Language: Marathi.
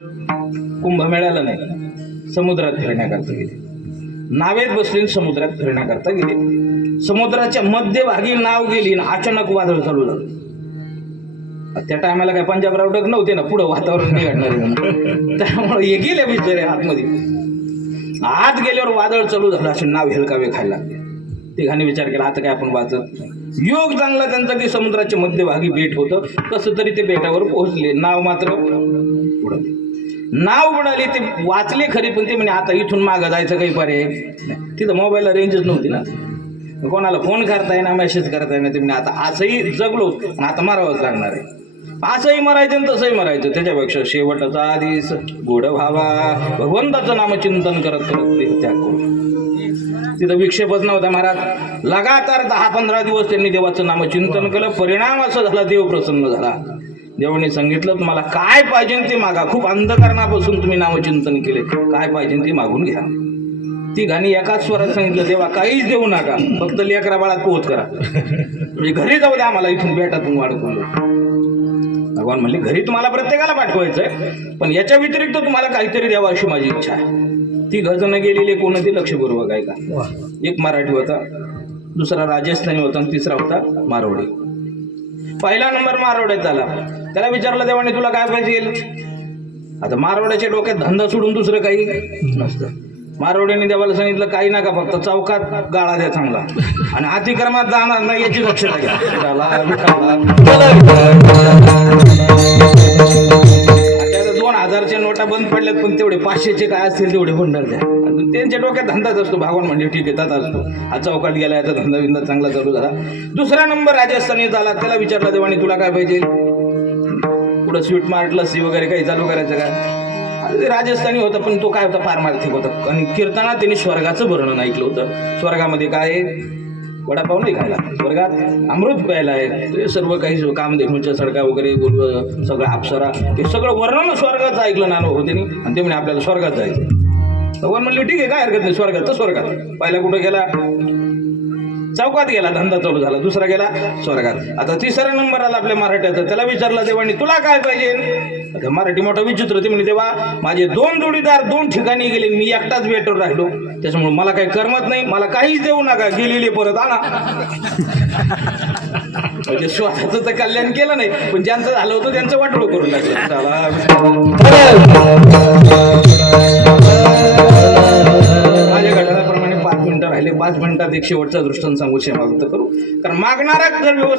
कुंभमेळ्याला नाही, समुद्रात फिरण्याकरता गेले. नावेत बसले, समुद्रात फिरण्याकरता गेले. समुद्राच्या मध्यभागी नाव गेली आणि अचानक वादळ चालू झालं. त्या टायमाला काय पंजाबराव डग नव्हते ना, पुढं वातावरण बिघडणार म्हणून. त्यामुळे हे गेले बिचारे आतमध्ये. आत गेल्यावर वादळ चालू झालं, असे नाव हेलकावे खायला लागले. तिघांनी विचार केला आता काय आपण वाचत. योग चांगला त्यांचा की समुद्राच्या मध्यभागी बेट होतं. कसं तरी ते बेटावर पोहोचले. नाव मात्र उडाली. नाव उडाली. ते वाचले खरी, पण ते म्हणे आता इथून मागं जायचं काही पर्याय नाही. तिथं मोबाईलला रेंजच नव्हती ना, कोणाला फोन करता येईना, मेसेज करता येईना. ते म्हणे आता असंही जगलो आणि आता मारावंच लागणार आहे. असंही मरायचं आणि तसंही मरायचं. त्याच्यापेक्षा शेवटचा आधीच गोड व्हावा, भगवंताचं नामचिंतन करत करत ते त्याग करू. तिथं विक्षेपच नव्हता महाराज. लगातार 10-15 दिवस त्यांनी देवाचं नामचिंतन केलं. परिणाम असा झाला, देव प्रसन्न झाला. देवाने सांगितलं तुम्हाला काय पाहिजे ते मागा. खूप अंधकारणापासून तुम्ही नामचिंतन केले, काय पाहिजे ते मागून घ्या. ती घाणी एकाच स्वरात सांगितलं, देवा काहीच देऊ नका, फक्त लेकरा बाळात पोहोच करा. म्हणजे घरी जाऊ द्या आम्हाला, इथून बेटातून वाढवलं. भगवान म्हणले घरी तुम्हाला प्रत्येकाला पाठवायचंय, पण याच्या व्यतिरिक्त तुम्हाला काहीतरी द्यावं अशी माझी इच्छा आहे. ती गजन गेलेली कोणती लक्षपूर्वक आहे का. एक मराठी होता, दुसरा राजस्थानी होता आणि तिसरा होता मारवाडी. पहिला नंबर मारवाड्यात आला. त्याला विचारलं देवाने तुला काय पाहिजे. आता मारवाड्याच्या डोक्यात धंदा सोडून दुसरं काही नसतं. मारवाड्याने देवाला सांगितलं काही नका, फक्त चौकात गाळा द्या चांगला आणि अतिक्रमात जाणार नाही याची दक्षता घ्या. आता 2000च्या नोटा बंद पडल्यात, पण तेवढे 500चे काय असतील तेवढे भंडार द्या. त्यांच्या डोक्यात धंदाच असतो. भगवान म्हणजे ठीक आहे, त्यात असतो. हा चौकात गेला, याचा धंदा बिंदा चांगला चालू झाला. दुसरा नंबर राजस्थानी झाला. त्याला विचारला देवाने तुला काय पाहिजे. पुढं स्वीट मार्ट, लस्सी वगैरे काही चालू करायचं का. राजस्थानी होता, पण तो काय होता पारमार्थिक होता. आणि कीर्तनात त्यांनी स्वर्गाचं वर्णन ऐकलं होतं. स्वर्गामध्ये काय वडापाव नाही खायला, स्वर्गात अमृत प्यायला आहे. ते सर्व काही कामधेनूच्या सडका वगैरे सगळं अप्सरा, हे सगळं वर्णन स्वर्गाचं ऐकलं ना हो त्यांनी. आणि ते म्हणे आपल्याला स्वर्गात जायचं. भगवान म्हणले ठीक आहे, काय हरकत नाही, स्वर्गात तर स्वर्गात. पहिला कुठं गेला, चौकात गेला, धंदा चालू झाला. दुसरा गेला स्वर्गात. आता तिसरा नंबर आला आपल्या मराठ्याचा. त्याला विचारला देवानी तुला काय पाहिजे. आता मराठी मोठा विचित्र. ते म्हणजे देवा माझे 2 जोडीदार 2 ठिकाणी गेले, मी एकटाच बेटवर राहिलो, त्याच्यामुळे मला काही करमत नाही, मला काहीच देऊ नका, गेलेले परत आणा. म्हणजे स्वतःच तर कल्याण केलं नाही, पण ज्यांचं झालं होतं त्यांचं वाटोळं करून लागलं. माझ्या घड्याळाप्रमाणे 5 मिनिटं राहिले. 5 मिनिटात एक शेवटचा दृष्टांत सांगू, समाप्त करू. कारण मागणारा जर व्यवस्थित